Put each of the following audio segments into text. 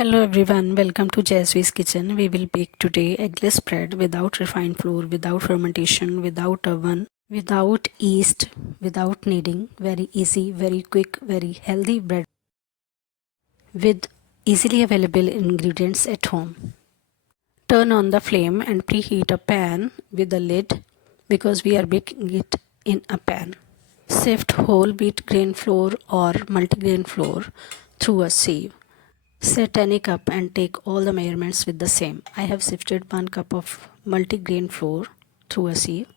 Hello everyone, welcome to Jasveeskitchen kitchen. We will bake today eggless bread without refined flour, without fermentation, without oven, without yeast, without kneading. Very easy, very quick, very healthy bread with easily available ingredients at home. Turn on the flame and preheat a pan with a lid because we are baking it in a pan. Sift whole wheat grain flour or multigrain flour through a sieve. Set any cup and take all the measurements with the same. I have sifted 1 cup of multigrain flour through a sieve.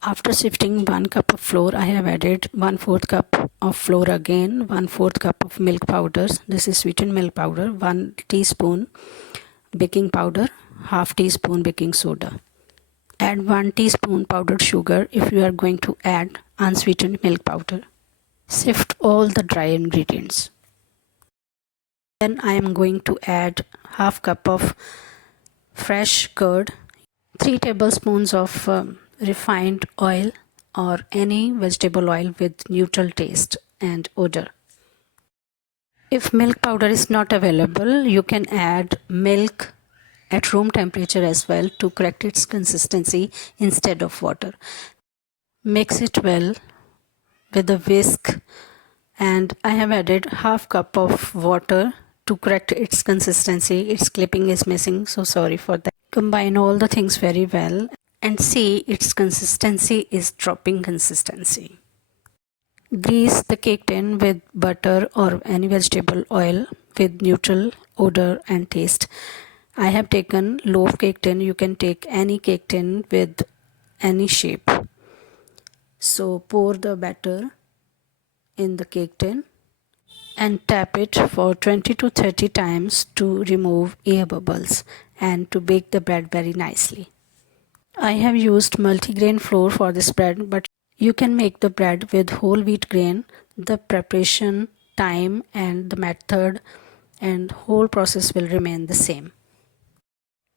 After sifting 1 cup of flour, I have added 1/4 cup of flour again, 1/4 cup of milk powder. This is sweetened milk powder, 1 teaspoon baking powder, half teaspoon baking soda. Add 1 teaspoon powdered sugar if you are going to add unsweetened milk powder. Sift all the dry ingredients. Then I am going to add half cup of fresh curd, 3 tablespoons of refined oil or any vegetable oil with neutral taste and odor. If milk powder is not available, you can add milk at room temperature as well to correct its consistency instead of water. Mix it well with a whisk, and I have added half cup of water to correct its consistency. Its clipping is missing, so sorry for that. Combine all the things very well and see its consistency is dropping consistency. Grease the cake tin with butter or any vegetable oil with neutral odor and taste. I have taken loaf cake tin. You can take any cake tin with any shape. So pour the batter in the cake tin and tap it for 20 to 30 times to remove air bubbles and to bake the bread very nicely. I have used multigrain flour for this bread, but you can make the bread with whole wheat grain. The preparation time and the method and whole process will remain the same.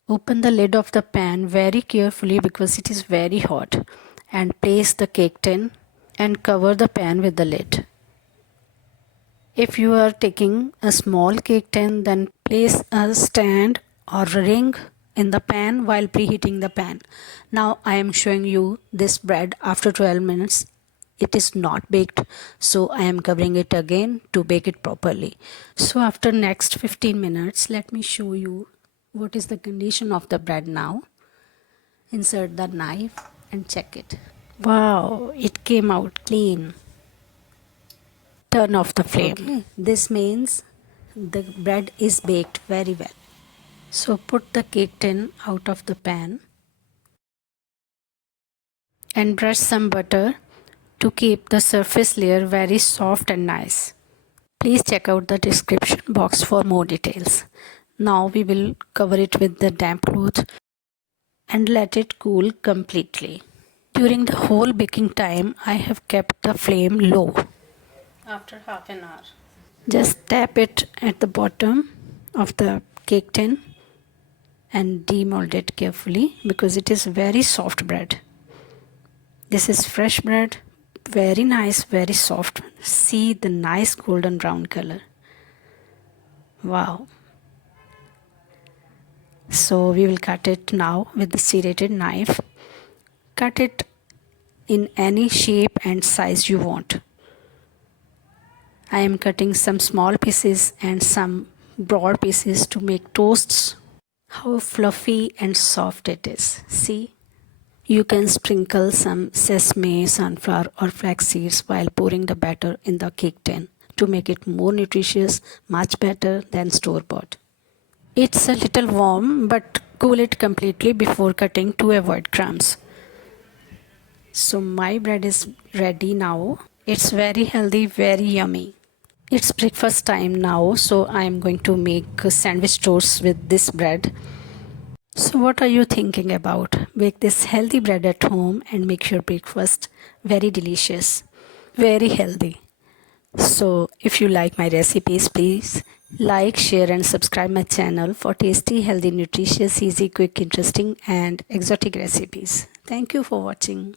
Open the lid of the pan very carefully because it is very hot, and place the cake tin and cover the pan with the lid. If you are taking a small cake tin, then place a stand or ring in the pan while preheating the pan. Now I am showing you this bread after 12 minutes. It is not baked, so I am covering it again to bake it properly. So after next 15 minutes, let me show you what is the condition of the bread now. Insert the knife and check it. Wow, it came out clean. Turn off the flame. Okay. This means the bread is baked very well. So put the cake tin out of the pan and brush some butter to keep the surface layer very soft and nice. Please check out the description box for more details. Now we will cover it with the damp cloth and let it cool completely. During the whole baking time, I have kept the flame low. After half an hour, just tap it at the bottom of the cake tin and demould it carefully because it is very soft bread. This is fresh bread, very nice, very soft. See the nice golden brown color. Wow. So we will cut it now with the serrated knife. Cut it in any shape and size you want. I am cutting some small pieces and some broad pieces to make toasts. How fluffy and soft it is. See? You can sprinkle some sesame, sunflower or flax seeds while pouring the batter in the cake tin to make it more nutritious, much better than store-bought. It's a little warm, but cool it completely before cutting to avoid crumbs. So my bread is ready now. It's very healthy, very yummy. It's breakfast time now, so I am going to make sandwich toast with this bread. So what are you thinking about? Bake this healthy bread at home and make your breakfast very delicious, very healthy. So if you like my recipes, please like, share and subscribe my channel for tasty, healthy, nutritious, easy, quick, interesting and exotic recipes. Thank you for watching.